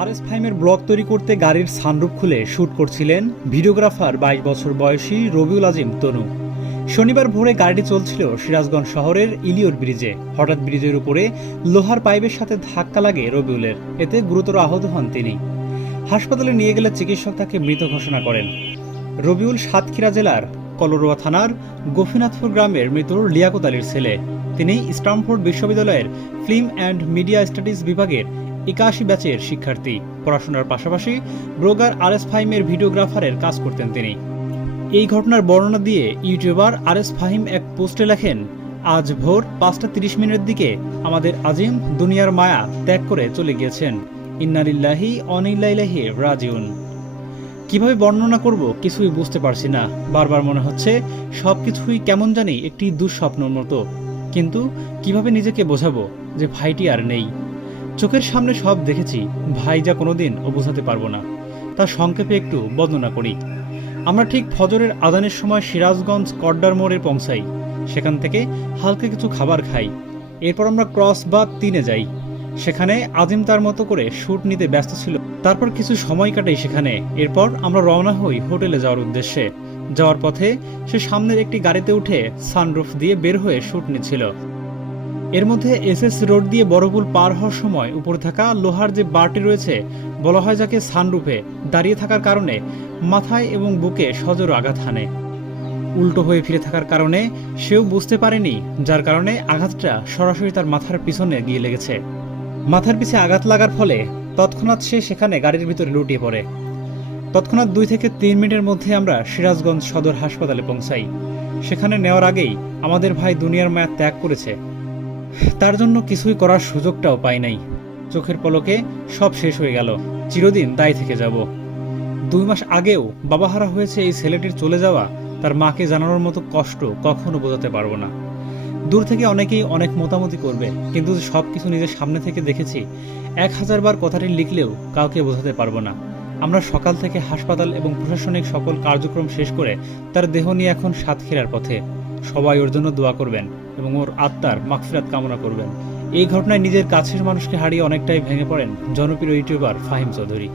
RS ফাহিমের blog তৈরি করতে গাড়ির সানরুফ খুলে শ্যুট করছিলেন ভিডিওগ্রাফার ২২ বছর বয়সী রবিউল আজিম তনু। শনিবার ভোরে গাড়িটি চলছিল সিরাজগঞ্জ শহরের ইলিয়ট ব্রিজে। হঠাৎ ব্রিজের উপরে লোহার পাইপের সাথে ধাক্কা লাগে রবিউলের। এতে গুরুতর আহত হন তিনি। হাসপাতালে নিয়ে গেলে চিকিৎসক তাকে মৃত ঘোষণা করেন। রবিউল সাতক্ষীরা জেলার কলরোয়া থানার গোপীনাথপুর গ্রামের মৃত লিয়াকত আলীর ছেলে। তিনি স্টামফোর্ড বিশ্ববিদ্যালয়ের ফিল্ম অ্যান্ড মিডিয়া স্টাডিজ বিভাগের ৮১ ব্যাচের শিক্ষার্থী। পড়াশোনার পাশাপাশি ব্লগার আরএস ফাহিমের ভিডিওগ্রাফারের কাজ করতেন তিনি। এই ঘটনার বর্ণনা দিয়ে ইউটিউবার আরএস ফাহিম এক পোস্টে লেখেন, আজ ভোর ৫টা ৩০ দিকে আমাদের আজিম দুনিয়ার মায়া ত্যাগ করে চলে গিয়েছেন। ইন্না লিল্লাহি ওয়া ইন্না ইলাইহি রাজিউন। কিভাবে বর্ণনা করব কিছুই বুঝতে পারছি না। বারবার মনে হচ্ছে সবকিছুই কেমন জানি একটি দুঃস্বপ্নের মতো, কিন্তু কিভাবে নিজেকে বোঝাবো যে ভাইটি আর নেই। চোখের সামনে সব দেখেছি, ভাই যা কোনোদিন ও বোঝাতে পারবো না। তা সংক্ষেপে একটু বর্ণনা করি। আমরা ঠিক ফজরের আজানের সময় সিরাজগঞ্জ কড্ডার মোড়ে পৌঁছাই। সেখান থেকে হালকা কিছু খাবার খাই। এরপর আমরা ক্রস বা ৩-এ যাই। সেখানে আজিম তার মতো করে শ্যুট নিতে ব্যস্ত ছিল। তারপর কিছু সময় কাটাই সেখানে। এরপর আমরা রওনা হই হোটেলে যাওয়ার উদ্দেশ্যে। যাওয়ার পথে সে সামনের একটি গাড়িতে উঠে সানরুফ দিয়ে বের হয়ে শ্যুট নিচ্ছিল। এর মধ্যে এসএস রোড দিয়ে বড়পুল পার হওয়ার সময় উপরে থাকা লোহার যে বারটি রয়েছে, বলা হয় যাকে সানরুফে, দাঁড়িয়ে থাকার কারণে মাথায় এবং বুকে সজোর আঘাত হানে। উল্টো হয়ে ফিরে থাকার কারণে সেও বুঝতে পারেনি, যার কারণে আঘাতটা সরাসরি তার মাথার পিছনে গিয়ে লেগেছে। মাথার পিছে আঘাত লাগার ফলে তৎক্ষণাৎ সে সেখানে গাড়ির ভিতরে লুটিয়ে পড়ে। তৎক্ষণাৎ ২ থেকে ৩ মিনিটের মধ্যে আমরা সিরাজগঞ্জ সদর হাসপাতালে পৌঁছাই। সেখানে নেওয়ার আগেই আমাদের ভাই দুনিয়ার মায়া ত্যাগ করেছে। তার জন্য কিছুই করার সুযোগটাও পাই নাই। চোখের পলকে সব শেষ হয়ে গেল। চিরদিন দায়ী থেকে যাব। ২ মাস আগেও বাবাহারা হয়েছে এই ছেলেটির চলে যাওয়া তার মাকে জানানোর মতো কষ্ট কখনো বোঝাতে পারবো না। দূর থেকে অনেকেই অনেক মতামতি করবে, কিন্তু সবকিছু নিজের সামনে থেকে দেখেছি। ১০০০ বার কথাটি লিখলেও কাউকে বোঝাতে পারবো না। আমরা সকাল থেকে হাসপাতাল এবং প্রশাসনিক সকল কার্যক্রম শেষ করে তার দেহ নিয়ে এখন সাতক্ষীরার পথে। সবাই ওর জন্য দোয়া করবেন এবং ওর আত্মার মাগফিরাত কামনা করবেন। এই ঘটনায় নিজের কাছের মানুষকে হারিয়ে অনেকটাই ভেঙে পড়েন জনপ্রিয় ইউটিউবার ফাহিম চৌধুরী।